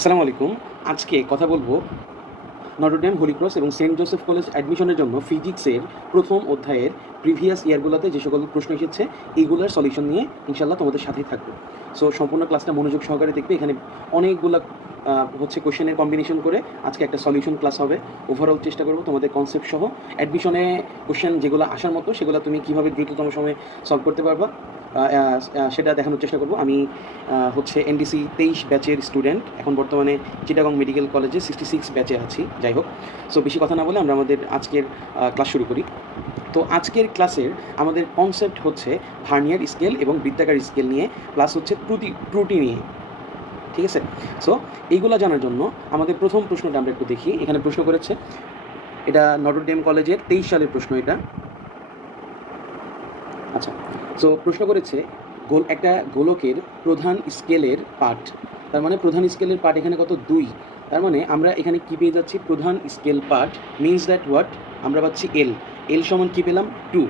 আসসালামু আলাইকুম। আজকে কথা বলবো নটরডেম, হোলি ক্রস এবং সেন্ট জোসেফ কলেজ অ্যাডমিশনের জন্য ফিজিক্সের প্রথম অধ্যায়ের প্রিভিয়াস ইয়ারগুলোতে যে সকল প্রশ্ন এসেছে এইগুলোর সলিউশন নিয়ে ইনশাল্লাহ তোমাদের সাথেই থাকবো। সো সম্পূর্ণ ক্লাসটা মনোযোগ সহকারে দেখবে। এখানে অনেকগুলো কোশ্চেনের কম্বিনেশন করে আজকে একটা সলিউশন ক্লাস হবে। ওভারঅল চেষ্টা করবো তোমাদের কনসেপ্ট সহ অ্যাডমিশনে কোশ্চেন যেগুলো আসার মতো সেগুলো তুমি কীভাবে দ্রুততম সময়ে সলভ করতে পারবা সেটা দেখানোর চেষ্টা করব। আমি এনডিসি 23 ব্যাচের স্টুডেন্ট, এখন বর্তমানে চিটাগং মেডিকেল কলেজে 66 ব্যাচে আছি। যাই হোক, সো বেশি কথা না বলে আমরা আমাদের আজকের ক্লাস শুরু করি। তো আজকের ক্লাসের আমাদের কনসেপ্ট হচ্ছে ভার্নিয়ার স্কেল এবং বৃত্তাকার স্কেল নিয়ে, প্লাস হচ্ছে ত্রুটি নিয়ে। ঠিক আছে? সো এইগুলো জানার জন্য আমাদের প্রথম প্রশ্নটা আমরা একটু দেখি। এখানে প্রশ্ন করেছে, এটা নটরডেম কলেজের 23 সালের প্রশ্ন এটা। আচ্ছা, সো প্রশ্ন করেছে একটা গোলকের প্রধান স্কেলের পার্ট, তার মানে প্রধান স্কেলের পার্ট এখানে কত? 2। তার মানে আমরা এখানে কী পেয়ে যাচ্ছি? প্রধান scale part means that what? আমরা পাচ্ছি এল সমান কী পেলাম? 2।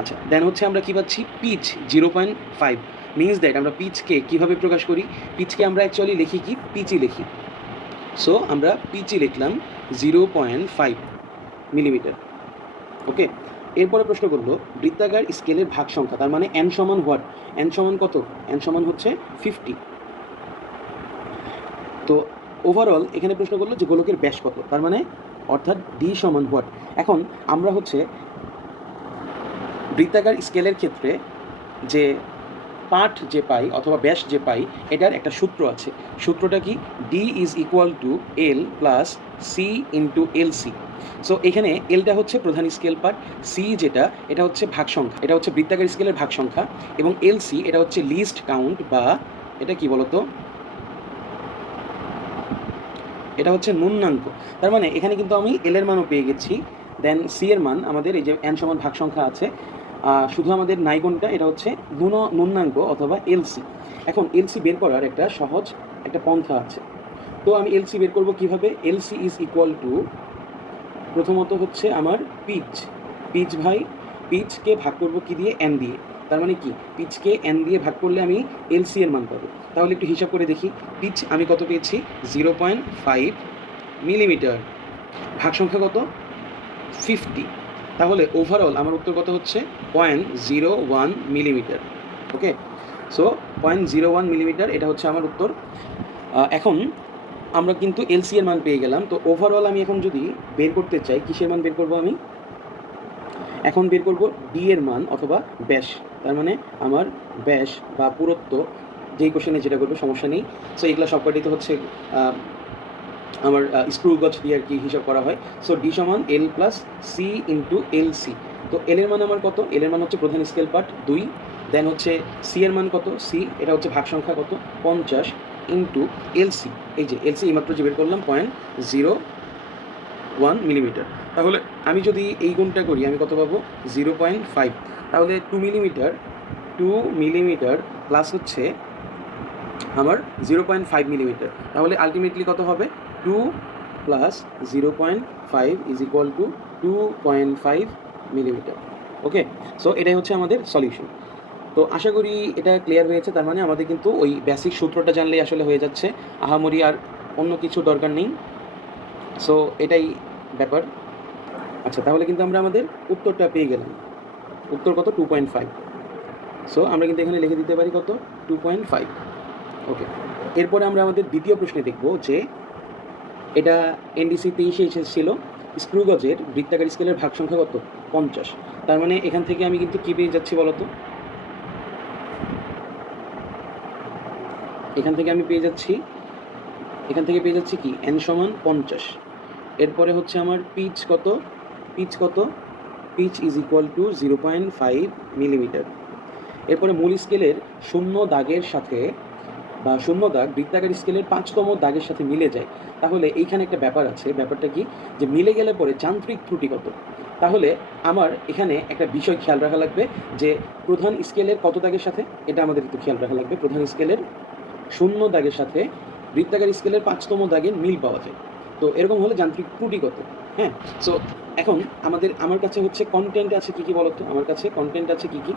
আচ্ছা, দেন হচ্ছে আমরা কী পাচ্ছি? পিচ 0.5 মিনস দ্যাট আমরা পিচকে কীভাবে প্রকাশ করি? পিচকে আমরা অ্যাকচুয়ালি লিখি কি? পিচই লিখি। সো আমরা পিচই লিখলাম 0.5 মিলিমিটার। ওকে, এরপরে প্রশ্ন করলো বৃত্তাকার স্কেলের ভাগ সংখ্যা, তার মানে এন সমান হোয়াট? এন সমান কত? এন সমান হচ্ছে 50। তো ওভারঅল এখানে প্রশ্ন করলো যে গোলকের ব্যাস কত, তার মানে অর্থাৎ ডি সমান হোয়াট? এখন আমরা বৃত্তাকার স্কেলের ক্ষেত্রে যে পাঠ যে পাই অথবা ব্যাস যে পাই, এটার একটা সূত্র আছে। সূত্রটা কি? D is equal to L plus C into L C. So এখানে এলটা হচ্ছে প্রধান স্কেল পার্ট, সি যেটা এটা হচ্ছে ভাগ সংখ্যা, এটা হচ্ছে বৃত্তাকার স্কেলের ভাগ সংখ্যা, এবং এল সি এটা হচ্ছে লিস্ট কাউন্ট, বা এটা কি বলতো, এটা হচ্ছে ন্যূনাঙ্ক। তার মানে এখানে কিন্তু আমি এল এর মানও পেয়ে গেছি, দেন সি এর মান আমাদের এই যে এন সমান ভাগ সংখ্যা আছে, শুধু আমাদের নাই কোনটা? এটা হচ্ছে ন্যূনাঙ্ক অথবা এলসি। এখন এলসি বের করার একটা সহজ একটা পন্থা আছে। তো আমি এলসি বের করব কিভাবে? এলসি ইজ ইকুয়াল টু, প্রথমত হচ্ছে আমার পিচকে ভাগ করব কি দিয়ে? এন দিয়ে। তার মানে কি? পিচকে এন দিয়ে ভাগ করলে আমি এলসি এর মান পাবো। তাহলে একটু হিসাব করে দেখি, পিচ আমি কত পেয়েছি? 0.5 মিলিমিটার, ভাগ সংখ্যা কত? 50। তাহলে ওভারঅল আমার উত্তর কত হচ্ছে? 0.01 মিলিমিটার। ওকে, সো 0.01 মিলিমিটার এটা হচ্ছে আমার উত্তর। এখন আমরা কিন্তু এলসি এর মান পেয়ে গেলাম। তো ওভারঅল আমি এখন যদি বের করতে চাই, কিসের মান বের করব? আমি এখন বের করব ডি এর মান অথবা ব্যাস। তার মানে আমার ব্যাস বা পুরুত্ব, যেই কোশ্চেনে যেটা করবো সমস্যা নেই। সো এগুলো সবকটিতে হচ্ছে আমার স্ক্রু গজ দিয়ে আর কি হিসাব করা হয়। সো ডি সমান L plus C into L C. তো এল এর মান আমার কত? এল এর মান হচ্ছে প্রধান স্কেল পার্ট 2, দেন হচ্ছে সি এর মান কত? সি এটা হচ্ছে ভাগ সংখ্যা কত? 50 ইন্টু এলসি। এই যে এলসি এইমাত্র যে বের করলাম 0.01 মিলিমিটার। তাহলে আমি যদি এই গুণটা করি আমি কত পাবো? 0.5। তাহলে 2 মিলিমিটার প্লাস হচ্ছে আমার 0.5 মিলিমিটার, তাহলে আলটিমেটলি কত হবে? 2 plus 0.5 is equal two 2.5 millimetre. Okay, so এটাই হচ্ছে আমাদের সলিউশন। তো আশা করি এটা ক্লিয়ার হয়েছে। তার মানে আমাদের কিন্তু ওই বেসিক সূত্রটা জানলেই আসলে হয়ে যাচ্ছে, আহামরি আর অন্য কিছু দরকার নেই। সো এটাই ব্যাপার। আচ্ছা, তাহলে কিন্তু আমরা আমাদের উত্তরটা পেয়ে গেলাম। উত্তর কত? 2.5। সো আমরা কিন্তু এখানে লিখে দিতে পারি কত? 2.5। ওকে, এরপরে আমরা আমাদের দ্বিতীয় প্রশ্নে দেখব যে এটা এনডিসি 23-এ এসেছিল, স্ক্রু গজের বৃত্তাকার স্কেলের ভাগ সংখ্যা কত? 50। তার মানে এখান থেকে আমি কিন্তু কী পেয়ে যাচ্ছি বলতো? এখান থেকে পেয়ে যাচ্ছি কি? এন সমান 50। এরপরে হচ্ছে আমার পিচ কত? Pitch is equal to 0.5 millimetre. এরপরে মূল স্কেলের শূন্য দাগের সাথে বা শূন্য দাগ বৃত্তাকার স্কেলের 5তম দাগের সাথে মিলে যায়। তাহলে এইখানে একটা ব্যাপার আছে। ব্যাপারটা কি? যে মিলে গেলে পরে যান্ত্রিক ত্রুটি কত? তাহলে আমার এখানে একটা বিষয় খেয়াল রাখা লাগবে যে প্রধান স্কেলের কত দাগের সাথে, এটা আমাদের একটু খেয়াল রাখা লাগবে। প্রধান স্কেলের শূন্য দাগের সাথে বৃত্তাকার স্কেলের 5তম দাগের মিল পাওয়া যায়। তো এরকম হলে যান্ত্রিক ত্রুটি কত? হ্যাঁ, সো এখন আমার কাছে হচ্ছে কন্টেন্ট আছে কী কী বলতো? আমার কাছে কন্টেন্ট আছে কী কী?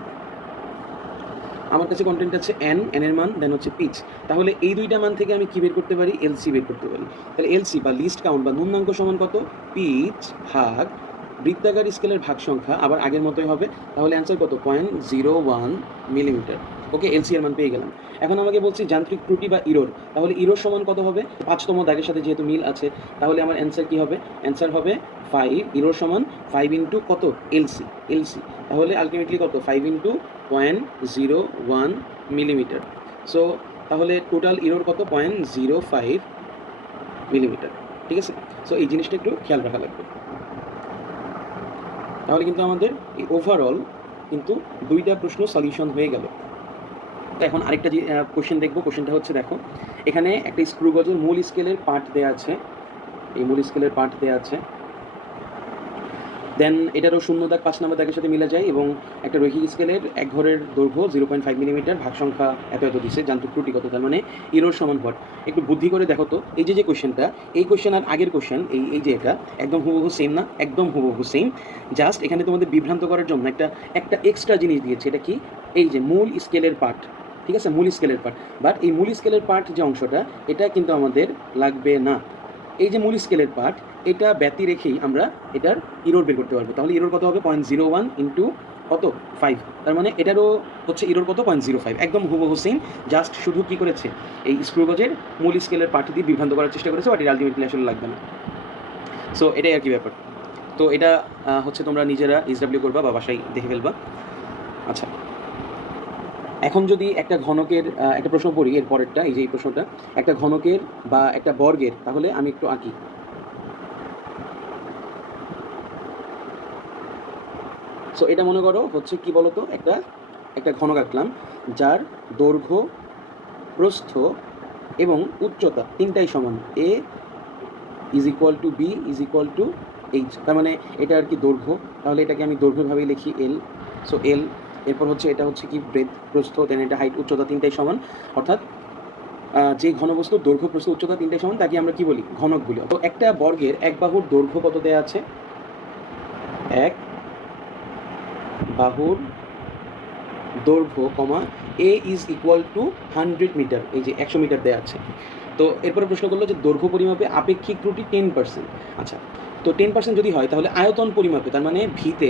আমার কাছে কন্টেন্ট আছে এন, এর মান দেন হচ্ছে পিচ। তাহলে এই দুইটা মান থেকে আমি কি বের করতে পারি? এলসি বের করতে পারি। তাহলে এলসি বা লিস্ট কাউন্ট বা ন্যূনাঙ্ক সমান কত? পিচ ভাগ বৃত্তাকার স্কেলের ভাগ সংখ্যা, আবার আগের মতোই হবে। তাহলে অ্যান্সার কত? 0.01 মিলিমিটার। ওকে, এলসি এর মান পেয়ে গেলাম। এখন আমাকে বলছি যান্ত্রিক ত্রুটি বা ইরোর। তাহলে ইরোর সমান কত হবে? 5তম দাগের সাথে যেহেতু মিল আছে, তাহলে আমার অ্যান্সার কি হবে? অ্যান্সার হবে 5, ইরোর সমান 5 ইন্টু কত? এলসি। এলসি তাহলে আলটিমেটলি কত? 5 ইন্টু 0.01 মিলিমিটার। সো তাহলে টোটাল ইরোর কত? 0.05 মিলিমিটার। ঠিক আছে, সো এই জিনিসটা একটু খেয়াল রাখা লাগবে। তাহলে কিন্তু আমাদের এই ওভারঅল কিন্তু দুইটা প্রশ্ন সলিউশন হয়ে গেল। এখন আরেকটা যে কোশ্চেন দেখবো, কোশ্চেনটা হচ্ছে দেখো, এখানে একটা স্ক্রু গজের মূল স্কেলের পার্ট দেওয়া আছে, এই মূল স্কেলের পার্ট দেওয়া আছে, দেন এটারও 0 দাগ 5 নম্বর দাগের সাথে মিলে যায়, এবং একটা রৈখিক স্কেলের এক ঘরের দৈর্ঘ্য 0.5 মিলিমিটার, ভাগ সংখ্যা এত এত দিছে, যান্ত্রিক ত্রুটি কত? তার মানে ইরোর সমান হোয়াট? একটু বুদ্ধি করে দেখো তো, এই যে কোশ্চেনটা, এই কোশ্চেন আর আগের কোশ্চেন, এই যে এটা একদম হুবহু সেম না? একদম হুবহু সেম। জাস্ট এখানে তোমাদের বিভ্রান্ত করার জন্য একটা এক্সট্রা জিনিস দিয়েছে। এটা কি? এই যে মূল স্কেলের পার্ট, ঠিক আছে, মূল স্কেলের পার্ট। বাট এই মূল স্কেলের পার্ট যে অংশটা, এটা কিন্তু আমাদের লাগবে না। এই যে মূল স্কেলের পার্ট, এটা ব্যতি রেখেই আমরা এটার ইরোর বের করতে পারবো। তাহলে ইরোর কত হবে? 0.01 ইন্টু কত? 5। তার মানে এটারও হচ্ছে ইরোর কত? 0.05। একদম হুবহু সেম। জাস্ট শুধু কি করেছে, এই স্ক্রুগজের মূল স্কেলের পার্ট দিয়ে বিভ্রান্ত করার চেষ্টা করেছে, বাট এটা আলটিমেটলি আসলে লাগবে না। সো এটাই আর কি ব্যাপার। তো এটা হচ্ছে তোমরা নিজেরা এসডাব্লিউ করবা বা বাসায় দেখে ফেলবা। আচ্ছা, এখন যদি একটা ঘনকের একটা প্রশ্ন পড়ি, এর পরেরটা, এই যে এই প্রশ্নটা, একটা ঘনকের বা একটা বর্গের, তাহলে আমি একটু আঁকি। সো এটা মনে করো হচ্ছে কি বলতো, একটা ঘনক আঁকলাম, যার দৈর্ঘ্য, প্রস্থ এবং উচ্চতা তিনটাই সমান। A is equal to B is equal to H. তার মানে এটা আর কি দৈর্ঘ্য, তাহলে এটাকে আমি দৈর্ঘ্যভাবেই লিখি এল। সো এল, এরপর হচ্ছে এটা হচ্ছে কি ব্রেথ, প্রস্থ, দেন এটা হাইট, উচ্চতা তিনটাই সমান। অর্থাৎ যে ঘনবস্তুর দৈর্ঘ্য, প্রস্থ, উচ্চতা তিনটাই সমান, তাকে আমরা কি বলি? ঘনক বলি। তো একটা বর্গের এক বাহুর দৈর্ঘ্য কত দেওয়া আছে? এক বাহুর দৈর্ঘ্য কমা এ ইজ ইকুয়াল টু 100 মিটার, এই যে 100 মিটার দেওয়া আছে। তো এরপরে প্রশ্ন করলো যে দৈর্ঘ্য পরিমাপে আপেক্ষিক ত্রুটি 10%। আচ্ছা, তো 10% যদি হয়, তাহলে আয়তন পরিমাপে, তার মানে ভিতে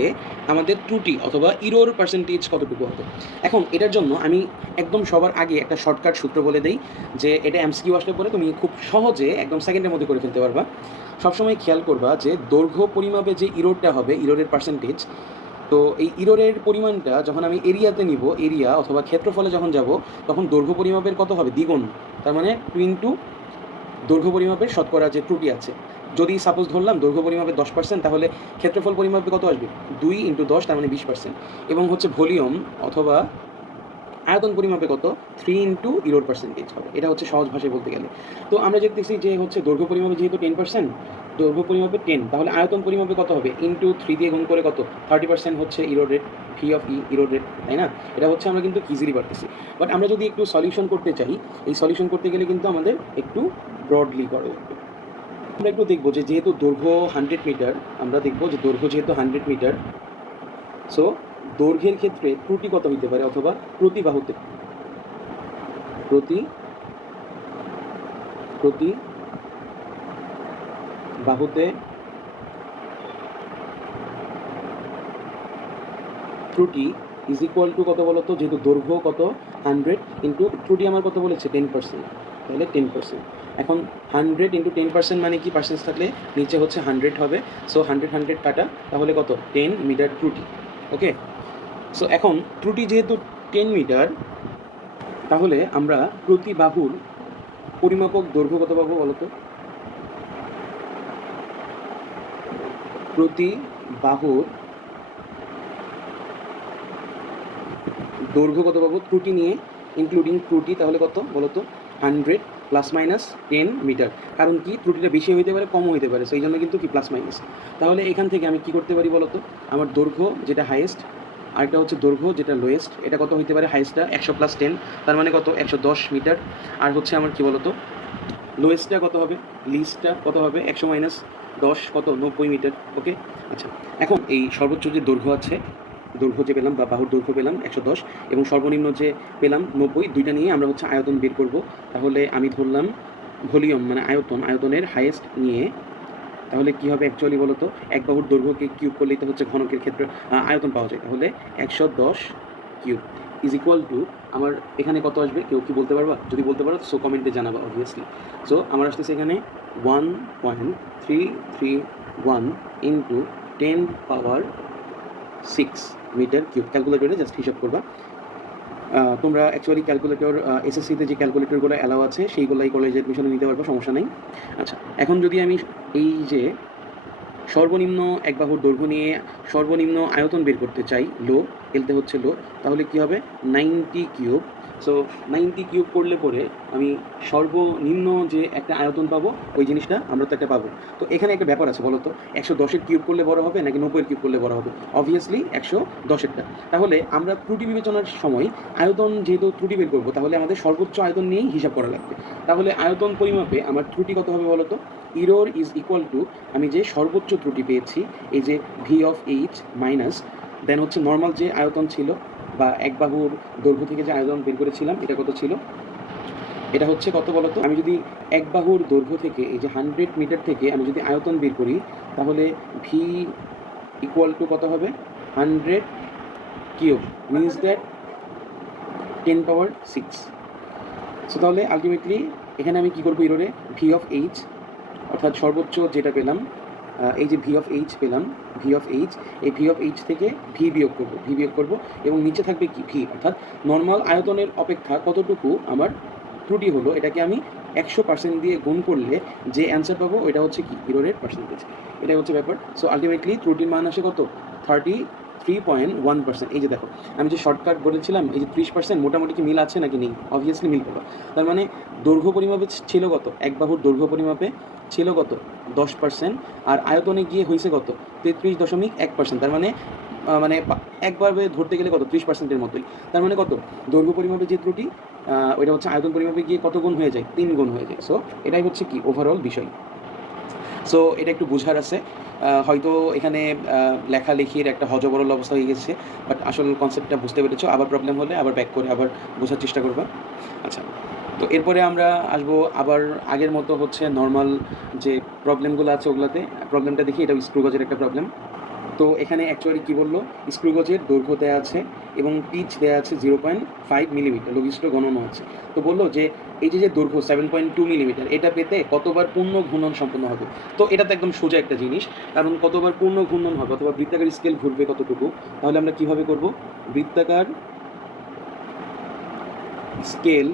আমাদের ত্রুটি অথবা ইরোর পার্সেন্টেজ কতটুকু হতো? এখন এটার জন্য আমি একদম সবার আগে একটা শর্টকাট সূত্র বলে দিই, যে এটা এমসিকিউ আসলে পরে তুমি খুব সহজে একদম সেকেন্ডের মধ্যে করে ফেলতে পারবা। সবসময় খেয়াল করবা যে দৈর্ঘ্য পরিমাপে যে ইরোরটা হবে, ইরোরের পার্সেন্টেজ, তো এই ইরোরের পরিমাণটা যখন আমি এরিয়াতে নিব, এরিয়া অথবা ক্ষেত্রফলে যখন যাব, তখন দৈর্ঘ্য পরিমাপের কত হবে? দ্বিগুণ। তার মানে 2 ইন্টু দৈর্ঘ্য পরিমাপের শতকরা যে ত্রুটি আছে। যদি সাপোজ ধরলাম দৈর্ঘ্য পরিমাপে 10%, তাহলে ক্ষেত্রফল পরিমাপে কত আসবে? 2 ইন্টু 10, তার মানে 20%। এবং হচ্ছে ভলিউম অথবা আয়তন পরিমাপে কত? 3 ইন্টু ইরোর পার্সেন্টেজ হবে। এটা হচ্ছে সহজ ভাষায় বলতে গেলে। তো আমরা দেখতেছি যে হচ্ছে দৈর্ঘ্য পরিমাপে যেহেতু 10%, দৈর্ঘ্য পরিমাপে 10, তাহলে আয়তন পরিমাপে কত হবে? ইন্টু 3 দিয়ে গুণ করে কত? 30% হচ্ছে error rate, fee of error rate, তাই না? এটা হচ্ছে আমরা কিন্তু ইজিলি পারতেছি। বাট আমরা যদি একটু সলিউশন করতে চাই, এই সলিউশন করতে গেলে কিন্তু আমাদের একটু ব্রডলি করা লাগবে। আমরা একটু দেখবো যে যেহেতু দৈর্ঘ্য 100 মিটার, আমরা দেখবো যে দৈর্ঘ্য যেহেতু 100 মিটার, সো দৈর্ঘ্যের ক্ষেত্রে ত্রুটি কত হতে পারে, অথবা প্রতি বাহুতে প্রতি বাহুতে ত্রুটি ইজ ইকুয়াল টু কত বলতো? যেহেতু দৈর্ঘ্য কত 100 ইন্টু ত্রুটি আমার কত বলেছে? 10%, তাহলে 10%। এখন 100 ইন্টু 10% মানে কি? পার্সেন্ট থাকলে নিচে হচ্ছে 100 হবে। সো 100 কাটা, তাহলে কত? 10 মিটার ত্রুটি। ওকে, সো এখন ত্রুটি যেহেতু 10 মিটার, তাহলে আমরা প্রতি বাহুর পরিমাপক দৈর্ঘ্য কত পাবো বলতো? প্রতি বাহুর দৈর্ঘ্য কত পাবো ত্রুটি নিয়ে, ইনক্লুডিং ত্রুটি, তাহলে কত বলতো? 100 প্লাস মাইনাস 10 মিটার। কারণ কি? ত্রুটিটা বেশি হইতে পারে, কমও হইতে পারে, সেই জন্য কিন্তু কি প্লাস মাইনাস। তাহলে এখান থেকে আমি কি করতে পারি বলতো? আমার দৈর্ঘ্য যেটা হাইয়েস্ট, আরেকটা হচ্ছে দৈর্ঘ্য যেটা লোয়েস্ট, এটা কত হইতে পারে? হাইয়েস্টটা 100 প্লাস 10, তার মানে কত? 110 মিটার। আর হচ্ছে আমার কি বলতো, লোয়েস্টটা কত হবে? লিস্টটা কত হবে? 100 মাইনাস 10 কত? 90 মিটার। ওকে, আচ্ছা, এখন এই সর্বোচ্চ যে দৈর্ঘ্য আছে, দৈর্ঘ্য যে পেলাম বা বাহুর দৈর্ঘ্য পেলাম 110 এবং সর্বনিম্ন যে পেলাম 90, দুইটা নিয়ে আমরা হচ্ছে আয়তন বের করব। তাহলে আমি ধরলাম ভলিউম মানে আয়তনের হাইয়েস্ট নিয়ে, তাহলে কী হবে অ্যাকচুয়ালি বলো তো, এক বাহুর দৈর্ঘ্যকে কিউব করলেই তো হচ্ছে ঘনকের ক্ষেত্রে আয়তন পাওয়া যায়। তাহলে 110 কিউব ইজ ইকুয়াল টু, আমার এখানে কত আসবে কেউ কি বলতে পারবা? যদি বলতে পারো সো কমেন্টে জানাবা অবভিয়াসলি। সো আমার আসতেছে এখানে 1.331 ইন্টু 10⁻6 মিটার কিউব। ক্যালকুলেটরে জাস্ট হিসাব করবা। তোমরা অ্যাকচুয়ালি ক্যালকুলেটর এসএসসিতে যে ক্যালকুলেটরগুলো অ্যালাউ আছে সেইগুলাই কলেজে এডমিশনে নিতে পারবো, সমস্যা নেই। আচ্ছা, এখন যদি আমি এই যে সর্বনিম্ন এক বাহুর দৈর্ঘ্য নিয়ে সর্বনিম্ন আয়তন বের করতে চাই, এলতে হচ্ছে তাহলে কী হবে 90 কিউব। সো 90 কিউব করলে পরে আমি সর্বনিম্ন যে একটা আয়তন পাবো ওই জিনিসটা আমরা তো একটা পাবো। তো এখানে একটা ব্যাপার আছে, বলো তো 110-এর কিউব করলে বড় হবে নাকি 90-এর কিউব করলে বড় হবে? অবভিয়াসলি 110-এরটা। তাহলে আমরা ত্রুটি বিবেচনার সময় আয়তন যেহেতু ত্রুটি বের করবো, তাহলে আমাদের সর্বোচ্চ আয়তন নিয়েই হিসাব করা লাগবে। তাহলে আয়তন পরিমাপে আমার ত্রুটি কত হবে বলো তো? ইরর ইজ ইকুয়াল টু, আমি যে সর্বোচ্চ ত্রুটি পেয়েছি এই যে v(h) মাইনাস দেন হচ্ছে নর্মাল যে আয়তন ছিল বা এক বাহুর দৈর্ঘ্য থেকে যে আয়তন বের করেছিলাম এটা কত ছিল, এটা হচ্ছে কত বলো তো? আমি যদি এক বাহুর দৈর্ঘ্য থেকে এই যে 100 মিটার থেকে আমি যদি আয়তন বের করি, তাহলে v ইকুয়াল টু কত হবে? 100 কিউব মিনস দ্যাট 10⁻6। সো তাহলে আলটিমেটলি এখানে আমি কী করবো? ইরোরে v(h) অর্থাৎ সর্বোচ্চ যেটা পেলাম, এই যে v(h) পেলাম, v(h), এই v(h) থেকে v বিয়োগ করব এবং নিচে থাকবে কি v, অর্থাৎ নর্মাল আয়তনের অপেক্ষা কতটুকু আমার ত্রুটি হলো এটাকে আমি 100% দিয়ে গুণ করলে যে অ্যান্সার পাবো ওইটা হচ্ছে কি ইররের পার্সেন্টেজ। এটাই হচ্ছে ব্যাপার। সো আলটিমেটলি ত্রুটির মান আসে কত? 33.1%। এই যে দেখো, আমি যে শর্টকাট বলেছিলাম এই যে 30% মোটামুটি কি মিল আছে নাকি নেই? অবভিয়াসলি মিল পাবা। তার মানে দৈর্ঘ্য পরিমাপে ছিল কত? এক বাহুর দৈর্ঘ্য পরিমাপে ছিল কত? 10%। আর আয়তনে গিয়ে হয়েছে কত? 33.1%। তার মানে একভাবে ধরতে গেলে কত? 30%-এর মতোই। তার মানে কত? দৈর্ঘ্য পরিমাপে যে ত্রুটি ওইটা হচ্ছে আয়তন পরিমাপে গিয়ে কত গুণ হয়ে যায়? 3 গুণ হয়ে যায়। সো এটাই হচ্ছে কি ওভারঅল বিষয়। সো এটা একটু বোঝার আছে। হয়তো এখানে লেখালেখির একটা হযবরল অবস্থা হয়ে গেছে, বাট আসল কনসেপ্টটা বুঝতে পেরেছো। আবার প্রবলেম হলে আবার ব্যাক করে আবার বোঝার চেষ্টা করবা। আচ্ছা, তো এরপরে আমরা আসবো আবার আগের মতো হচ্ছে নর্মাল যে প্রবলেমগুলো আছে ওগুলাতে। প্রবলেমটা দেখি, এটা স্ক্রু গজের একটা প্রবলেম। তো এখানে অ্যাকচুয়ালি কী বললো, স্ক্রু গজের দৈর্ঘ্য দেওয়া আছে এবং পিচ দেওয়া আছে 0.5 মিলিমিটার, লঘিষ্ঠ গণনা আছে। তো বললো যে এই যে দৈর্ঘ্য 7.2 মিলিমিটার, এটা পেতে কতবার পূর্ণ ঘূর্ণন সম্পন্ন হবে। তো এটা তো একদম সোজা একটা জিনিস, কারণ কতবার পূর্ণ ঘূর্ণন হবে অথবা বৃত্তাকার স্কেল ঘুরবে কতটুকু, তাহলে আমরা কীভাবে করব? বৃত্তাকার স্কেল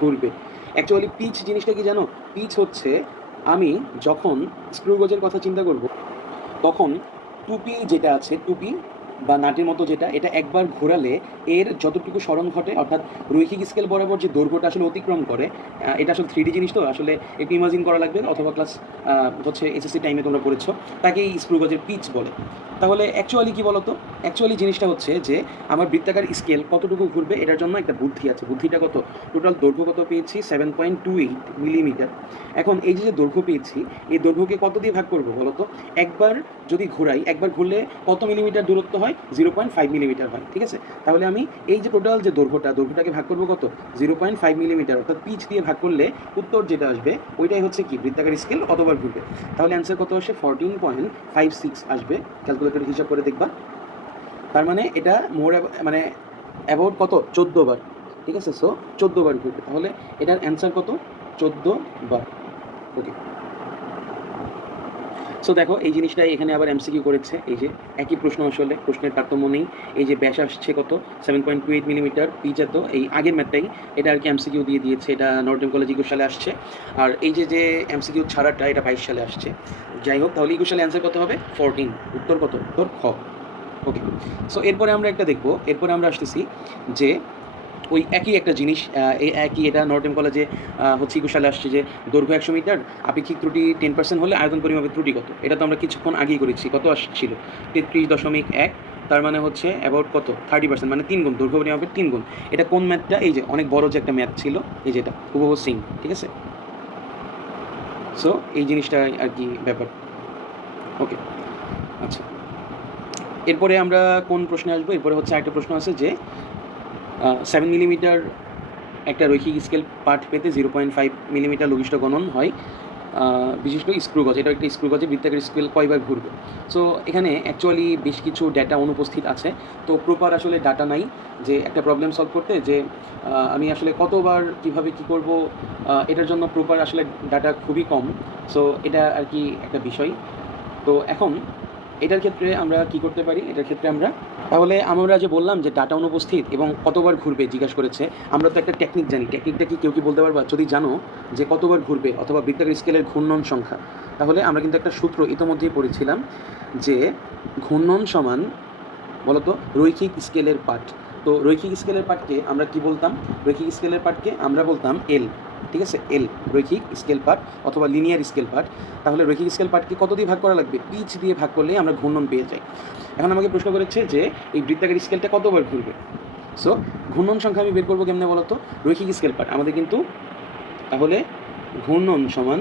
ঘুরবে। অ্যাকচুয়ালি পিচ জিনিসটা কি জানো? পিচ হচ্ছে, আমি যখন স্ক্রু গজের কথা চিন্তা করব তখন টুপি যেটা আছে, টুপি বা নাটের মতো যেটা, এটা একবার ঘোরালে এর যতটুকু সরণ ঘটে, অর্থাৎ রৈখিক স্কেল বরাবর যে দৈর্ঘ্যটা আসলে অতিক্রম করে, এটা আসলে 3D জিনিস, তো আসলে একটু ইমাজিন করা লাগবে, অথবা ক্লাস হচ্ছে এসএসসি টাইমে তোমরা পড়েছো, তাকেই স্ক্রু গজের পিচ বলে। তাহলে অ্যাকচুয়ালি কী বলতো? অ্যাকচুয়ালি জিনিসটা হচ্ছে যে আমার বৃত্তাকার স্কেল কতটুকু ঘুরবে এটার জন্য একটা বুদ্ধি আছে। বুদ্ধিটা কত? টোটাল দৈর্ঘ্য কত পেয়েছি? 7.28 মিলিমিটার। এখন এই যে দৈর্ঘ্য পেয়েছি, এই দৈর্ঘ্যকে কত দিয়ে ভাগ করবো বলো তো? একবার যদি ঘুরাই, একবার ঘুরলে কত মিলিমিটার দূরত্ব হয়? 0.5 মিলিমিটার হয়, ঠিক আছে? তাহলে আমি এই যে টোটাল যে দৈর্ঘ্যটাকে ভাগ করবো কত? 0.5 মিলিমিটার, অর্থাৎ পিচ দিয়ে ভাগ করলে উত্তর যেটা আসবে ওইটাই হচ্ছে কি বৃত্তাকার স্কেল কতবার ঘুরবে। তাহলে অ্যান্সার কত আসে? 14.56 আসবে। ক্যালকুলেটর হিসাব করে দেখবা। তার মানে এটা অ্যাবাউট কত? 14 বার, ঠিক আছে? সো 14 বার ঘুরবে। তাহলে এটার অ্যান্সার কত? 14 বার। ওকে। সো দেখো এই জিনিসটাই এখানে আবার এমসিকিউ করেছে। এই যে একই প্রশ্ন, আসলে প্রশ্নের তারতম্য নেই। এই যে ব্যাস আসছে কত? 7.28 মিলিমিটার, পিচ এত। এই আগের ম্যাথটাই এটা আর কি এমসিকিউ দিয়ে দিয়েছে। এটা নর্টন কলেজ 21 সালে আসছে। আর এই যে এমসিকিউ ছাড়াটা এটা 22 সালে আসছে। যাই হোক, তাহলে 21 সালে অ্যান্সার কত হবে? 14। উত্তর কত? উত্তর খ। ওকে। সো এরপরে আমরা একটা দেখবো। এরপরে আমরা আসতেছি যে ওই একই একটা জিনিস, এই একই, এটা নর্টন কলেজে হচ্ছে 21 সালে আসছে যে দৈর্ঘ্য 100 মিটার, আপেক্ষিক ত্রুটি 10% হলে আয়তন পরিমাপের ত্রুটি কত? এটা তো আমরা কিছুক্ষণ আগেই করেছি। কত আসছিল? 33.1। তার মানে হচ্ছে অ্যাবাউট কত? 30%, মানে 3 গুণ, দৈর্ঘ্য পরিমাপের 3 গুণ। এটা কোন ম্যাথটা? এই যে অনেক বড় যে একটা ম্যাথ ছিল, এই যেটা হুবহু সিং, ঠিক আছে? সো এই জিনিসটা আর কি ব্যাপার। ওকে, আচ্ছা। এরপরে আমরা কোন প্রশ্নে আসবো? এরপরে হচ্ছে আরেকটা প্রশ্ন আছে যে 7 মিলিমিটার একটা রৈখিক স্কেল পাঠ পেতে 0.5 মিলিমিটার লঘিষ্ঠ গণন হয় বিশিষ্ট স্ক্রু গজ। এটা একটা স্ক্রু গজে বৃত্তাকার স্কেল কয়বার ঘুরবে। সো এখানে অ্যাকচুয়ালি বেশ কিছু ডেটা অনুপস্থিত আছে, তো প্রপার আসলে ডাটা নাই যে একটা প্রবলেম সলভ করতে যে আমি আসলে কতবার কিভাবে কি করব, এটার জন্য প্রপার আসলে ডাটা খুবই কম। সো এটা আর কি একটা বিষয়। তো এখন এটার ক্ষেত্রে আমরা কি করতে পারি, এটার ক্ষেত্রে তাহলে আমরা যে বললাম যে ডাটা অনুপস্থিত এবং কতবার ঘুরবে জিজ্ঞাসা করেছে, আমরা তো একটা টেকনিক জানি। টেকনিকটা কি কেউ কি বলতে পারবা? যদি জানো যে কতবার ঘুরবে অথবা বৃত্তাকার স্কেলের ঘূর্ণন সংখ্যা, তাহলে আমরা কিন্তু একটা সূত্র ইতোমধ্যেই পড়েছিলাম যে ঘূর্ণন সমান বলতো রৈখিক স্কেলের পাঠ। তো রৈখিক স্কেলের পাঠকে আমরা কি বলতাম? রৈখিক স্কেলের পাঠকে আমরা বলতাম এল। ঠিক আছে, এল রৈখিক স্কেল পাঠ অথবা লিনিয়ার স্কেল পাঠ। তাহলে রৈখিক স্কেল পাঠকে কত দিয়ে ভাগ করা লাগবে? পিচ দিয়ে ভাগ করলেই আমরা ঘূর্ণন পেয়ে যাই। এখন আমাকে প্রশ্ন করেছে যে এই বৃত্তাকার স্কেলটা কতবার ঘুরবে। সো ঘূর্ণন সংখ্যা আমি বের করবো কেমনে বলতো? রৈখিক স্কেল পাঠ আমাদের কিন্তু তাহলে ঘূর্ণন সমান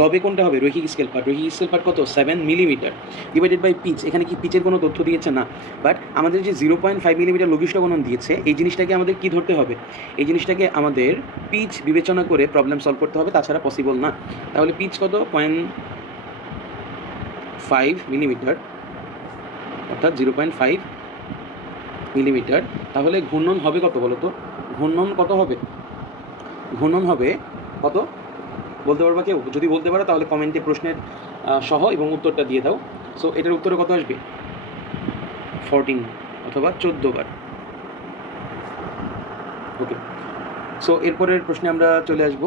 লবে কোনটা হবে? রৈখিক স্কেল পাঠ। রৈখিক স্কেল পাঠ কত? 7 মিলিমিটার ডিভাইডেড বাই পিচ। এখানে কি পিচের কোনো তথ্য দিয়েছে? না। বাট আমাদের যে 0.5 মিলিমিটার লঘিষ্ঠ গণন দিয়েছে, এই জিনিসটাকে আমাদের কি ধরতে হবে? এই জিনিসটাকে আমাদের পিচ বিবেচনা করে প্রবলেম সলভ করতে হবে, তাছাড়া পসিবল না। তাহলে পিচ কত? 0.5 মিলিমিটার, অর্থাৎ 0.5 মিলিমিটার। তাহলে ঘূর্ণন হবে কত বলো তো? ঘূর্ণন কত হবে? ঘূর্ণন হবে কত বলতে পারবা কেউ? যদি বলতে পারো তাহলে কমেন্টে প্রশ্নের সহ এবং উত্তরটা দিয়ে দাও। সো এটার উত্তরে কত আসবে? 14 অথবা 14 বার। ওকে, সো এরপরের প্রশ্নে আমরা চলে আসবো।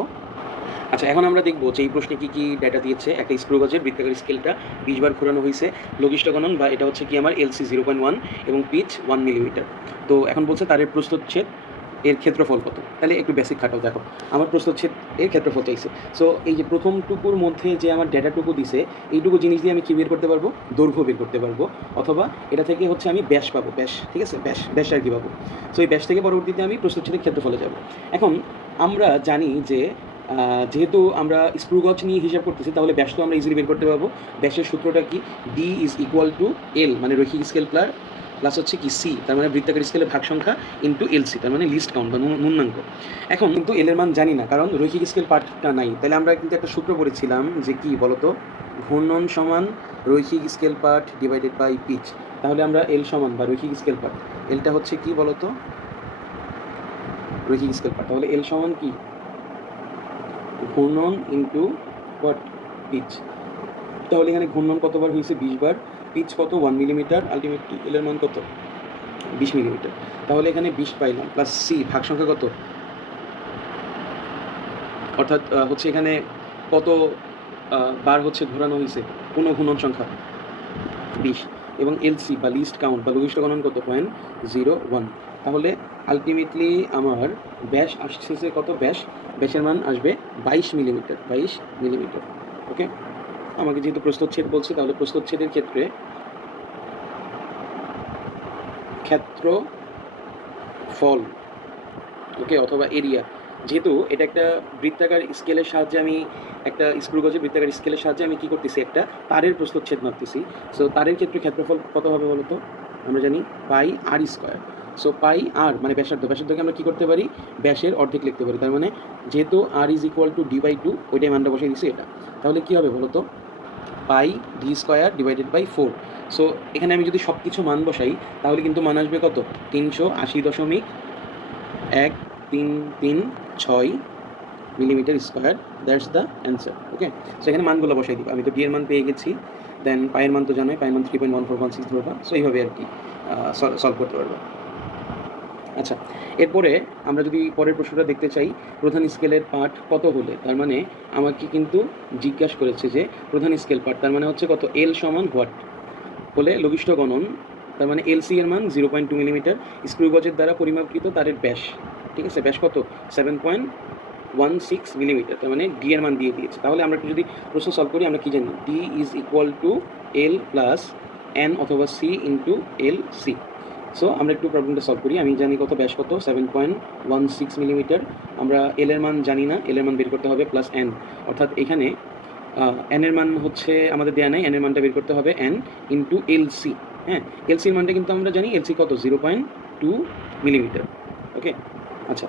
আচ্ছা, এখন আমরা দেখবো যে এই প্রশ্নে কী কী ডেটা দিয়েছে। একটা স্ক্রু গজের বৃত্তাকার স্কেলটা 20 বার ঘোরানো হয়েছে, লঘিষ্ঠ গণন বা এটা হচ্ছে কি আমার এলসি 0.1 এবং পিচ 1 মিলিমিটার। তো এখন বলছে তারের প্রস্থচ্ছেদ এর ক্ষেত্রফল কত। তাহলে একটু বেসিক খাটাও। দেখো, আমার প্রস্থচ্ছেদ এর ক্ষেত্রফল চাইছে। সো এই যে প্রথমটুকুর মধ্যে যে আমার ডেটাটুকু দিছে, এইটুকু জিনিস দিয়ে আমি কী বের করতে পারবো? দৈর্ঘ্য বের করতে পারবো, অথবা এটা থেকে হচ্ছে আমি ব্যাস পাবো। ব্যাস, ঠিক আছে, ব্যাস আর কি পাবো। সো এই ব্যাস থেকে পরবর্তীতে আমি প্রস্থচ্ছেদের ক্ষেত্রফলে যাব। এখন আমরা জানি যে যেহেতু আমরা স্ক্রু গজ নিয়ে হিসাব করতেছি, তাহলে ব্যাস তো আমরা ইজিলি বের করতে পারবো। ব্যাসের সূত্রটা কি? ডি ইজ ইকুয়াল টু এল, মানে রৈখিক স্কেল প্লাস হচ্ছে কি সি, তার মানে বৃত্তাকার স্কেলের ভাগ সংখ্যা ইন্টু এলসি, তার মানে লিস্ট কাউন্ট বা ন্যূনাঙ্ক। এখন কিন্তু এল এর মান জানি না, কারণ রৈখিক স্কেল পার্টটা নাই। তাহলে আমরা কিন্তু একটা সূত্র পড়েছিলাম যে কি বলতো? ঘূর্ণন সমান রৈখিক scale part divided by pitch. তাহলে আমরা এল সমান বা রৈখিক স্কেল পার্ট, এলটা হচ্ছে কি বলতো? রৈখিক স্কেল পার্ট। তাহলে এল সমান কি? ঘূর্ণন ইন্টু হোয়াট? পিচ। তাহলে এখানে ঘূর্ণন কতবার হয়েছে? 20 বার। পিচ কত? 1 মিলিমিটার। আলটিমেটলি এল এর মান কত? 20 মিলিমিটার। তাহলে এখানে 20 পাইলাম, প্লাস সি ভাগ সংখ্যা কত? অর্থাৎ হচ্ছে এখানে কত বার হচ্ছে ঘোরানো হয়েছে? পুনঃ ঘূর্ণন সংখ্যা 20, এবং এলসি বা লিস্ট কাউন্ট বা লঘিষ্ঠ গণন কত? 0.01। তাহলে আলটিমেটলি আমার ব্যাস আসছে কত? ব্যাসের মান আসবে 22 মিলিমিটার। 22 মিলিমিটার। ওকে, আমাকে যেহেতু প্রস্থচ্ছেদ বলছে, তাহলে প্রস্থচ্ছেদের ক্ষেত্রে ক্ষেত্রফল, ওকে, অথবা এরিয়া। যেহেতু এটা একটা বৃত্তাকার স্কেলের সাহায্যে আমি একটা স্ক্রু গজের বৃত্তাকার স্কেলের সাহায্যে আমি কী করতেছি? একটা তারের প্রস্থচ্ছেদ মাপতেছি। সো তারের ক্ষেত্রে ক্ষেত্রফল কত হবে বলো তো? আমরা জানি পাই আর স্কোয়ার। সো পাই আর মানে ব্যাসার্ধকে আমরা কী করতে পারি? ব্যাসের অর্ধেক লিখতে পারি। তার মানে যেহেতু আর ইজ ইকুয়াল টু ডি/2, ওইটাই মানটা বসে দিচ্ছি এটা। তাহলে কী হবে বলো তো? Pi D square divided by 4। So এখানে আমি যদি সব কিছু মান বসাই, তাহলে কিন্তু মান আসবে কত? 380.133 millimetre square. That's the answer. Okay, so এখানে মানগুলো বসাই দিব। আমি তো ডি এর মান পেয়ে গেছি, দেন পায়ের মান তো জানোই, পায়ের মান 3.1416 ধরবা। সো এইভাবে আর কি সলভ করতে পারবো। আচ্ছা, এরপরে আমরা যদি পরের প্রশ্নটা দেখতে চাই, প্রধান স্কেলের পাঠ কত হলে, তার মানে আমাকে কিন্তু জিজ্ঞাসা করেছে যে প্রধান স্কেল পাঠ তার মানে হচ্ছে কত? এল সমান হোয়াট হলে লঘিষ্ঠ গণন, তার মানে এলসি এর মান 0.2 মিলিমিটার, স্ক্রু গজের দ্বারা পরিমাপকৃত তারের ব্যাস, ঠিক আছে, ব্যাস কত? 7.16 মিলিমিটার। তার মানে ডি এর মান দিয়ে দিয়েছে। তাহলে আমরা একটু যদি প্রশ্ন সলভ করি, আমরা কি জানি? D is equal to L plus N অথবা C into L C. So আমরা একটু প্রবলেমটা সলভ করি। আমি জানি কত? ব্যাস কত? 7.16 মিলিমিটার। আমরা এল এর মান জানি না, এল এর মান বের করতে হবে প্লাস এন। অর্থাৎ এখানে এন এর মান হচ্ছে আমাদের দেয়া নাই, এন এর মানটা বের করতে হবে এন ইন্টু এল সি। হ্যাঁ, এলসির মানটা কিন্তু আমরা জানি, এলসি কত 0.2 মিলিমিটার। ওকে, আচ্ছা,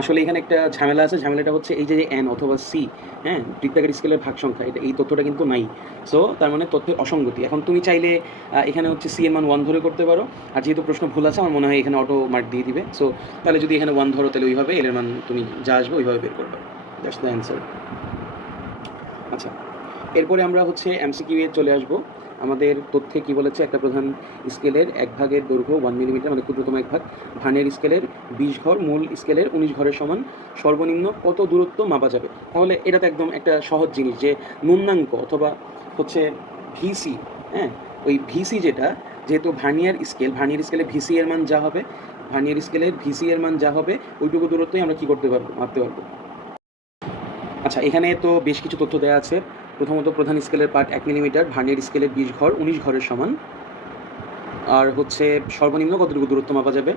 আসলে এখানে একটা ঝামেলা আছে। ঝামেলাটা হচ্ছে এই যে এন অথবা সি, হ্যাঁ, বৃত্তাকার স্কেলের ভাগ সংখ্যা, এটা এই তথ্যটা কিন্তু নাই। সো তার মানে তথ্যের অসঙ্গতি। এখন তুমি চাইলে এখানে হচ্ছে সি এর মান 1 ধরে করতে পারো, আর যেহেতু প্রশ্ন ভুল আছে আমার মনে হয় এখানে অটো মার্ক দিয়ে দিবে। সো তাহলে যদি এখানে 1 ধরো তাহলে ওইভাবে এল এর মান তুমি যা আসবে ওইভাবে বের করবে। That's the answer. আচ্ছা, এরপরে আমরা হচ্ছে এমসিকিউ এ চলে আসবো। আমাদের তথ্যে কি বলেছে, একটা প্রধান স্কেলের 1 ভাগের দৈর্ঘ্য 1 মিলিমিটার, মানে ক্ষুদ্রতম 1 ভাগ, ভার্নিয়ার স্কেলের 20 ঘর, মূল স্কেলের 19 ঘরের সমান, সর্বনিম্ন কত দূরত্ব মাপা যাবে? তাহলে এটা তো একদম একটা সহজ জিনিস যে ন্যূনাঙ্ক অথবা হচ্ছে ভিসি, হ্যাঁ, ওই ভিসি যেটা, যেহেতু ভার্নিয়ার স্কেলে ভিসি এর মান যা হবে, ভার্নিয়ার স্কেলের ভিসি এর মান যা হবে ওইটুকু দূরত্বই আমরা কী করতে পারবো, মাপতে পারবো। আচ্ছা, এখানে তো বেশ কিছু তথ্য দেওয়া আছে। প্রথমত প্রধান স্কেলের পার্ট 1 মিলিমিটার, ভার্নিয়ার স্কেলের 20 ঘর 19 ঘরের সমান, আর হচ্ছে সর্বনিম্ন কতটুকু দূরত্ব মাপা যাবে।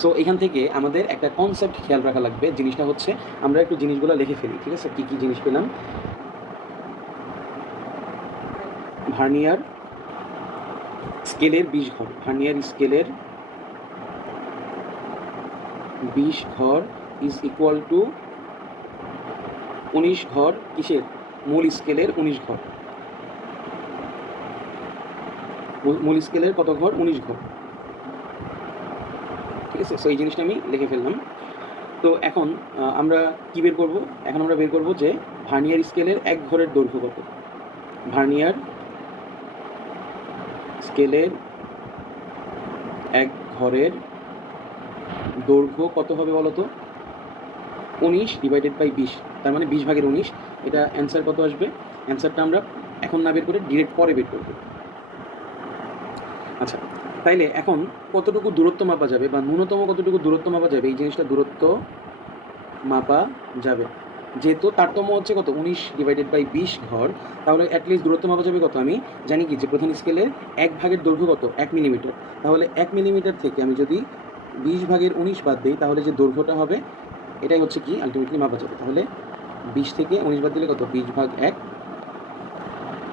সো এখান থেকে আমাদের একটা কনসেপ্ট খেয়াল রাখা লাগবে। জিনিসটা হচ্ছে আমরা একটু জিনিসগুলো লিখে ফেলি, ঠিক আছে? কী কী জিনিস পেলাম? ভার্নিয়ার স্কেলের 20 ঘর, ভার্নিয়ার স্কেলের 20 ঘর ইজ ইকুয়াল টু 19 ঘর কিসের? মূল স্কেলের 19 ঘর। মূল স্কেলের কত ঘর? 19 ঘর, ঠিক আছে? সো এই জিনিসটা আমি লিখে ফেললাম। তো এখন আমরা কী বের করব? এখন আমরা বের করব যে ভার্নিয়ার স্কেলের 1 ঘরের দৈর্ঘ্য কত। ভার্নিয়ার স্কেলের 1 ঘরের দৈর্ঘ্য কত হবে বলো তো? 19 ডিভাইডেড বাই 20, তার মানে 20 ভাগের 19। এটা অ্যান্সার কত আসবে? অ্যান্সারটা আমরা এখন না বের করে ডিরেক্ট পরে বের করব। আচ্ছা, তাইলে এখন কতটুকু দূরত্ব মাপা যাবে, বা ন্যূনতম কতটুকু দূরত্ব মাপা যাবে, এই জিনিসটা দূরত্ব মাপা যাবে। যেহেতু তারতম্য হচ্ছে কত? 19 ডিভাইডেড বাই 20 ঘর, তাহলে অ্যাটলিস্ট দূরত্ব মাপা যাবে কত? আমি জানি কি যে প্রধান স্কেলের 1 ভাগের দৈর্ঘ্য কত? 1 মিলিমিটার। তাহলে 1 মিলিমিটার থেকে আমি যদি 20 ভাগের 19 বাদ দিই, তাহলে যে দৈর্ঘ্যটা হবে এটাই হচ্ছে কি আলটিমেটলি মাপা যাবে। তাহলে 20 থেকে 19 বাদ দিলে কত? 20 ভাগ 1,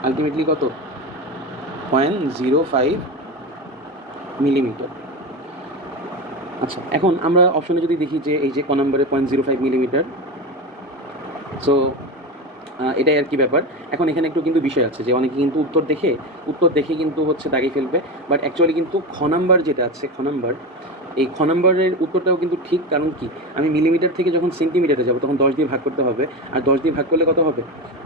আলটিমেটলি কত? 0.05 মিলিমিটার। আচ্ছা, এখন আমরা অপশনে যদি দেখি যে এই যে ক নম্বরে 0.05 মিলিমিটার, সো এটাই আর কি ব্যাপার। এখন এখানে একটু কিন্তু বিষয় আছে যে অনেকে কিন্তু উত্তর দেখে কিন্তু হচ্ছে দাগিয়ে ফেলবে, বাট অ্যাকচুয়ালি কিন্তু খ নাম্বার যেটা আছে, খ নাম্বার, এই খ নাম্বারের উত্তরটাও কিন্তু ঠিক। কারণ কি, আমি মিলিমিটার থেকে যখন সেন্টিমিটারে যাব তখন 10 দিয়ে ভাগ করতে হবে, আর 10 দিয়ে ভাগ করলে কত হবে?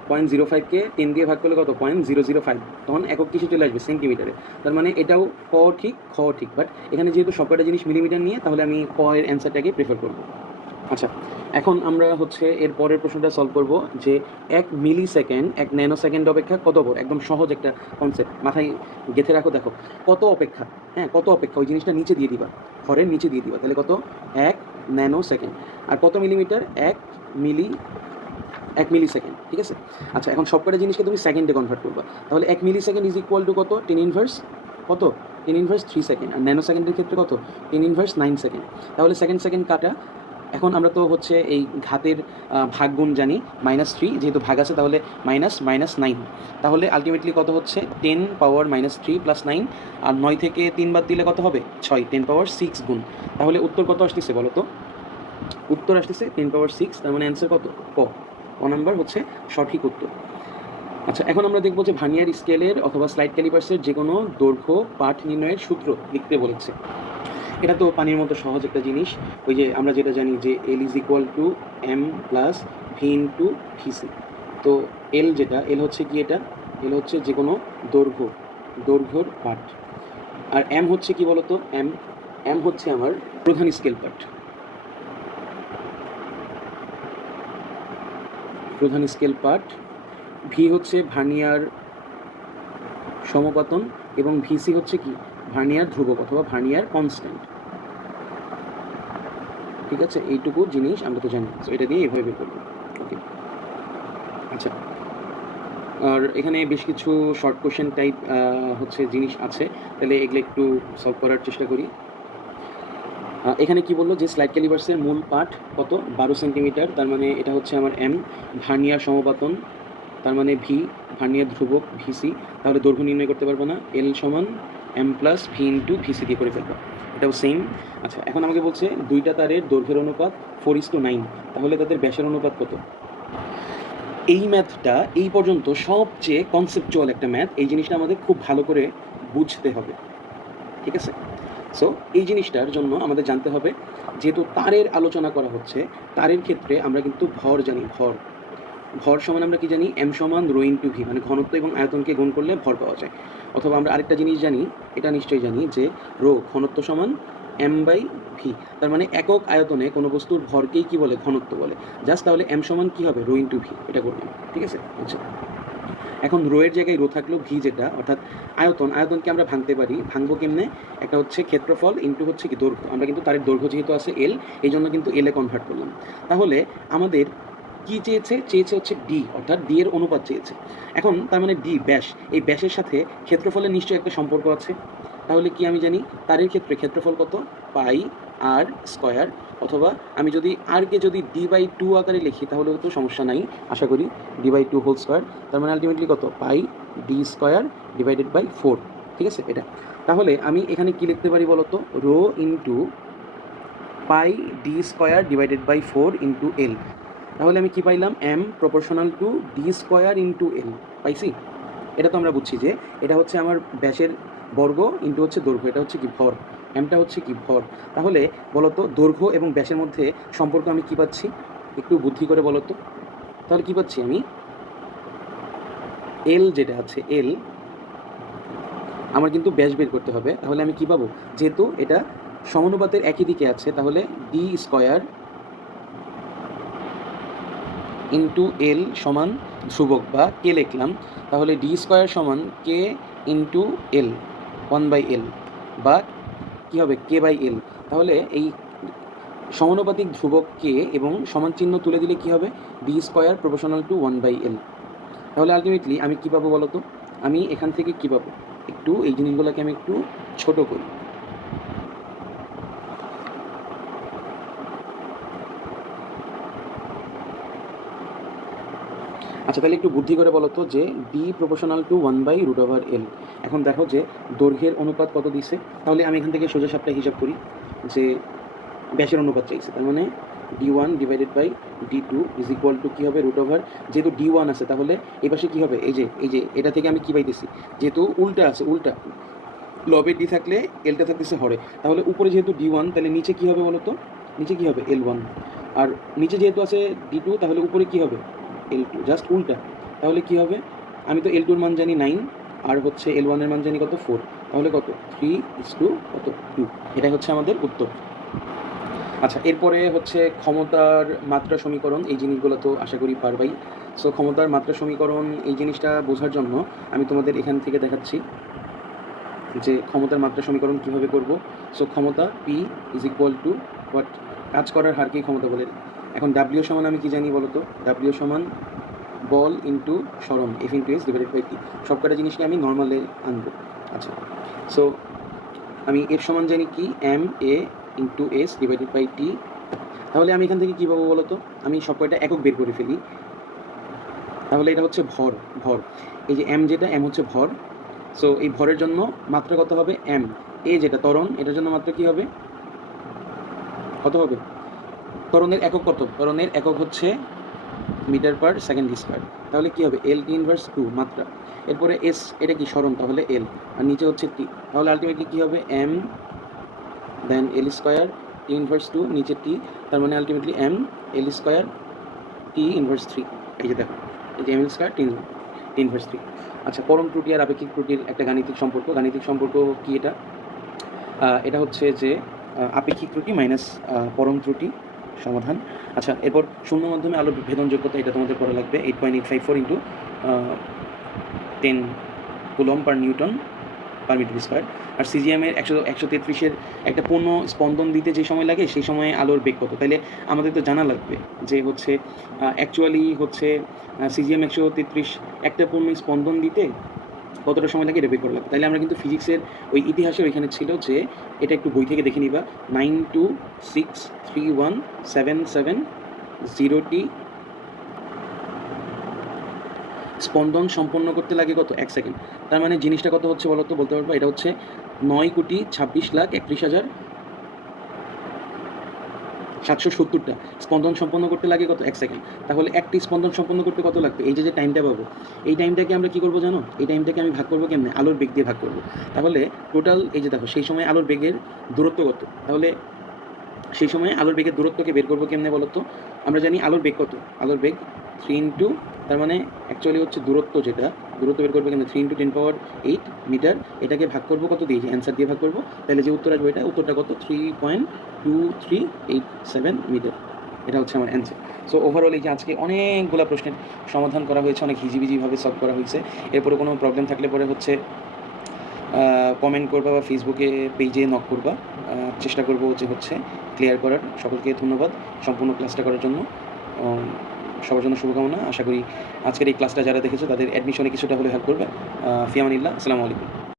0.05কে 10 দিয়ে ভাগ করলে কত? 0.005, তখন একক কিছু চলে আসবে সেন্টিমিটারে। তার মানে এটাও ক ঠিক, খ ঠিক, বাট এখানে যেহেতু সবকটা জিনিস মিলিমিটার নিয়ে, তাহলে আমি ক এর অ্যান্সারটাকে প্রেফার করবো। আচ্ছা, এখন আমরা হচ্ছে এর পরের প্রশ্নটা সলভ করব যে 1 মিলি সেকেন্ড 1 ন্যানো সেকেন্ড অপেক্ষা কত বড়? একদম সহজ একটা কনসেপ্ট, মাথায় গেঁথে রাখো। দেখো কত অপেক্ষা, হ্যাঁ, কত অপেক্ষা, ওই জিনিসটা নিচে দিয়ে দিবা, ঘরের নিচে দিয়ে দিবা। তাহলে কত? 1 ন্যানো সেকেন্ড। আর কত মিলিমিটার? 1 মিলি সেকেন্ড, ঠিক আছে? আচ্ছা, এখন সবকটা জিনিসকে তুমি সেকেন্ডে কনভার্ট করবা। তাহলে 1 মিলি সেকেন্ড ইজ ইকুয়াল টু কত? 10 ইনভার্স কত? 10 ইনভার্স 3 সেকেন্ড। আর ন্যানো সেকেন্ডের ক্ষেত্রে কত? 10 ইনভার্স 9 সেকেন্ড। তাহলে সেকেন্ড কাটা। এখন আমরা তো হচ্ছে এই ঘাতের ভাগগুণ জানি, -3, যেহেতু ভাগ আছে তাহলে -9। তাহলে আলটিমেটলি কত হচ্ছে? 10 পাওয়ার -3 প্লাস 9, আর 9 থেকে 3 বাদ দিলে কত হবে? 6, 10 পাওয়ার 6 গুণ। তাহলে উত্তর কত আসতেছে বলো তো? উত্তর আসতেছে 10 পাওয়ার 6, তার মানে অ্যান্সার কত? ক নাম্বার হচ্ছে সঠিক উত্তর। আচ্ছা, এখন আমরা দেখবো যে ভার্নিয়ার স্কেলের অথবা স্লাইড ক্যালিপার্সের যে কোনো দৈর্ঘ্য পাঠ নির্ণয়ের সূত্র লিখতে বলেছে। এটা তো পানির মতো সহজ একটা জিনিস। ওই যে আমরা যেটা জানি যে L is equal two M plus V into VC. তো এল হচ্ছে কি? এটা এল হচ্ছে যে কোনো দৈর্ঘ্যর পাঠ, আর M হচ্ছে কি বলতো? এম হচ্ছে আমার প্রধান স্কেল পাঠ, ভি হচ্ছে ভার্নিয়ার সমপাতন, এবং ভিসি হচ্ছে কি? ভার্নিয়ার ধ্রুবক অথবা ভার্নিয়ার কনস্ট্যান্ট, ঠিক আছে? এইটুকু জিনিস আমরা তো জানি, তো এটা দিয়ে এভাবে বের করবো। ওকে, আচ্ছা, আর এখানে বেশ কিছু শর্ট কোশ্চেন টাইপ হচ্ছে জিনিস আছে, তাহলে এগুলো একটু সলভ করার চেষ্টা করি। এখানে কি বললো যে স্লাইড ক্যালিপার্সের মূল পাঠ কত? 12 সেন্টিমিটার, তার মানে এটা হচ্ছে আমার M। ভার্নিয়ার সমপাতন তার মানে V, ভার্নিয়ার ধ্রুবক ভিসি, তাহলে দৈর্ঘ্য নির্ণয় করতে পারবো না। L সমান M plus V into VC দিয়ে করে ফেলবো, এটাও সেম। আচ্ছা, এখন আমাকে বলছে দুইটা তারের দৈর্ঘ্যের অনুপাত 4:9, তাহলে তাদের ব্যাসের অনুপাত কত? এই ম্যাথটা এই পর্যন্ত সবচেয়ে কনসেপচুয়াল একটা ম্যাথ, এই জিনিসটা আমাদের খুব ভালো করে বুঝতে হবে, ঠিক আছে? সো এই জিনিসটার জন্য আমাদের জানতে হবে, যেহেতু তারের আলোচনা করা হচ্ছে, তারের ক্ষেত্রে আমরা কিন্তু ভর জানি, ভর সমান আমরা কি জানি, এম সমান রো ইন্টু ভি, মানে ঘনত্ব এবং আয়তনকে গুণ করলে ভর পাওয়া যায়। অথবা আমরা আরেকটা জিনিস জানি, এটা নিশ্চয়ই জানি, যে রো ঘনত্ব সমান এম বাই ভি, তার মানে একক আয়তনে কোনো বস্তুর ভরকেই কি বলে, ঘনত্ব বলে। জাস্ট তাহলে এম সমান কি হবে, রো ইন্টু ভি, এটা করলাম, ঠিক আছে? আচ্ছা, এখন রো এর জায়গায় রো থাকলো ভি, যেটা অর্থাৎ আয়তনকে আমরা ভাঙতে পারি, ভাঙবো কেমনে? একটা হচ্ছে ক্ষেত্রফল ইন্টু হচ্ছে কি দৈর্ঘ্য, আমরা কিন্তু তারের দৈর্ঘ্য যেহেতু আছে এল, এই জন্য কিন্তু এলে কনভার্ট করলাম। তাহলে আমাদের কি চেয়েছে হচ্ছে ডি, অর্থাৎ ডি এর অনুপাত চেয়েছে। এখন তার মানে ডি ব্যাস, এই ব্যাসের সাথে ক্ষেত্রফলের নিশ্চয়ই একটা সম্পর্ক আছে। তাহলে কি আমি জানি, তারের ক্ষেত্রে ক্ষেত্রফল কত, পাই আর স্কোয়ার, অথবা আমি যদি আরকে যদি d/2 আকারে লিখি তাহলেও তো সমস্যা নাই আশা করি, d/2 হোল স্কোয়ার, তার মানে আলটিমেটলি কত, পাই ডি স্কোয়ার ডিভাইডেড বাই 4, ঠিক আছে? এটা তাহলে আমি এখানে কি লিখতে পারি বলতো, rho into pi D square divided by 4 into L. তাহলে আমি কি পাইলাম, M proportional to D square into L পাইছি। এটা তো আমরা বুঝছি যে এটা হচ্ছে আমার ব্যাসের বর্গ ইন্টু হচ্ছে দৈর্ঘ্য, এটা হচ্ছে কি ভর, এমটা হচ্ছে কি ভর। তাহলে বলতো দৈর্ঘ্য এবং ব্যাসের মধ্যে সম্পর্ক আমি কি পাচ্ছি, একটু বুদ্ধি করে বলতো, তাহলে কি পাচ্ছি আমি, এল যেটা আছে এল, আমার কিন্তু ব্যাস বের করতে হবে, তাহলে আমি কি পাবো, যেহেতু এটা সমানুপাতের একই দিকে আছে, তাহলে ডি স্কোয়ার ইন্টু এল সমান ধ্রুবক বা কে লিখলাম, তাহলে ডি স্কোয়ার সমান কে ইন্টু এল 1/L, বা কী হবে, কে বাই এল। তাহলে এই সমানুপাতিক ধ্রুবক কে এবং সমান চিহ্ন তুলে দিলে কি হবে, D square proportional to 1/L। তাহলে আলটিমেটলি আমি কী পাবো বলো তো, আমি এখান থেকে কী পাবো, একটু এই জিনিসগুলোকে আমি একটু ছোট করি। আচ্ছা, তাহলে একটু বুদ্ধি করে বলো তো, যে ডি প্রপোর্শনাল টু 1/√L। এখন দেখো যে দৈর্ঘ্যের অনুপাত কত দিছে, তাহলে আমি এখান থেকে সোজা সাপটা হিসাব করি, যে ব্যাসের অনুপাত চাইছে, তার মানে d1 divided by d2 is equal to কী হবে, √, যেহেতু d1 আছে তাহলে এই পাশে কী হবে, এই যে এটা থেকে আমি কী পাইতেছি, যেহেতু উল্টা আছে, উল্টা লবে ডি থাকলে এলটা থাকতেছে হরে, তাহলে উপরে যেহেতু d1, তাহলে নিচে কী হবে বলো তো, নিচে কী হবে, L1, আর নিচে যেহেতু আছে d2, তাহলে উপরে কী হবে, L2, জাস্ট উল্টা। তাহলে কী হবে, আমি তো L2 এর মান জানি 9, আর হচ্ছে L1 এর মান জানি কত, 4, তাহলে কত, 3:2, কত 2, এটাই হচ্ছে আমাদের উত্তর। আচ্ছা, এরপরে হচ্ছে ক্ষমতার মাত্রা সমীকরণ, এই জিনিসগুলো তো আশা করি পারবাই। সো ক্ষমতার মাত্রা সমীকরণ এই জিনিসটা বোঝার জন্য আমি তোমাদের এখান থেকে দেখাচ্ছি যে ক্ষমতার মাত্রা সমীকরণ কীভাবে করব। সো ক্ষমতা P is equal two what, কাজ করার হারকেই ক্ষমতা বলে। এখন ডাব্লিউ সমান আমি কি জানি বলো তো, ডাব্লিউ সমান বল ইন্টু সরণ, F into S divided by T, সবকটা জিনিসকে আমি নর্মালে আনবো। আচ্ছা, সো আমি এফ সমান জানি কি, M A into S divided by T. তাহলে আমি এখান থেকে কী পাবো বলো তো, আমি সব কয়টা একক বের করে ফেলি। তাহলে এটা হচ্ছে ভর, এই যে এম যেটা, এম হচ্ছে ভর। সো এই ভরের জন্য মাত্রা কত হবে, এম। এ যেটা ত্বরণ, এটার জন্য মাত্রা কী হবে, কত হবে, ত্বরণের একক কত, ত্বরণের একক হচ্ছে মিটার পার সেকেন্ড স্কোয়ার। তাহলে কী হবে, এল টি ইনভার্স 2 মাত্রা। এরপরে এস, এটা কি সরণ, তাহলে এল, আর নিচে হচ্ছে টি। তাহলে আলটিমেটলি কী হবে, M then L square T inverse 2, নিচে টি, তার মানে ultimately M L square T inverse 3। এই যে দেখো, এই যে M L square T inverse 3। আচ্ছা, পরম ত্রুটি আর আপেক্ষিক ত্রুটির একটা গাণিতিক সম্পর্ক কি এটা, এটা হচ্ছে যে আপেক্ষিক ত্রুটি মাইনাস পরম ত্রুটি সমাধান। আচ্ছা, এরপর শূন্য মাধ্যমে আলোর ভেদন যোগ্যতা, এটা তোমাদের পড়া লাগবে, 8.854 into 10 coulomb per newton per metre square. আর সিজিএমের 133-এর একটা পূর্ণ স্পন্দন দিতে যে সময় লাগে, সেই সময়ে আলোর বেগ কত। তাইলে আমাদের তো জানা লাগবে যে হচ্ছে অ্যাকচুয়ালি হচ্ছে সিজিএম 133 একটা পূর্ণ স্পন্দন দিতে কতটা সময় লাগে, এটা বের করা লাগবে। তাইলে আমরা কিন্তু ফিজিক্সের ওই ইতিহাসে ওইখানে ছিল যে, এটা একটু বই থেকে দেখে নিবা, 9263177 0T স্পন্দন সম্পন্ন করতে লাগে কত? 1 সেকেন্ড। তার মানে জিনিসটা কত হচ্ছে বলো তো, বলতে পারবা? এটা হচ্ছে 9,26,31,770টা স্পন্দন সম্পন্ন করতে লাগে কত? 1 সেকেন্ড। তাহলে একটি স্পন্দন সম্পন্ন করতে কত লাগবে? এই যে টাইমটা পাবো, এই টাইমটাকে আমরা কী করবো জানো? এই টাইমটাকে আমি ভাগ করবো কেমনে? আলোর বেগ দিয়ে ভাগ করবো। তাহলে টোটাল এই যে দেখো, সেই সময় আলোর বেগের দূরত্ব কত? তাহলে সেই সময় আলোর বেগের দূরত্বকে বের করবো কেমনে বলো তো? আমরা জানি আলোর বেগ কত? আলোর বেগ 3 ইন্টু, তার মানে অ্যাকচুয়ালি হচ্ছে দূরত্ব, যেটা দূরত্ব বের করবো কেমনে? 3 ইন্টু 10⁸ মিটার। এটাকে ভাগ করবো কত দিয়ে? যে অ্যান্সার দিয়ে ভাগ করবো, তাহলে যে উত্তর আসবে এটা, উত্তরটা কত? 3.2387 মিটার। এটা হচ্ছে আমার অ্যান্সার। সো ওভারঅল এই যে আজকে অনেকগুলো প্রশ্নের সমাধান করা হয়েছে, অনেক হিজিবিজিভাবে সলভ করা হয়েছে। এরপরে কোনো প্রবলেম থাকলে পরে হচ্ছে কমেন্ট করবা বা ফেসবুকে পেজে নক করবা। চেষ্টা করবো যে হচ্ছে ক্লিয়ার করার। সকলকে ধন্যবাদ সম্পূর্ণ ক্লাসটা করার জন্য। সবার জন্য শুভকামনা। আশা করি আজকের এই ক্লাসটা যারা দেখেছো তাদের অ্যাডমিশনে কিছুটা হলে হেল্প করবে। ফি আমানিল্লাহ। আসসালামু আলাইকুম।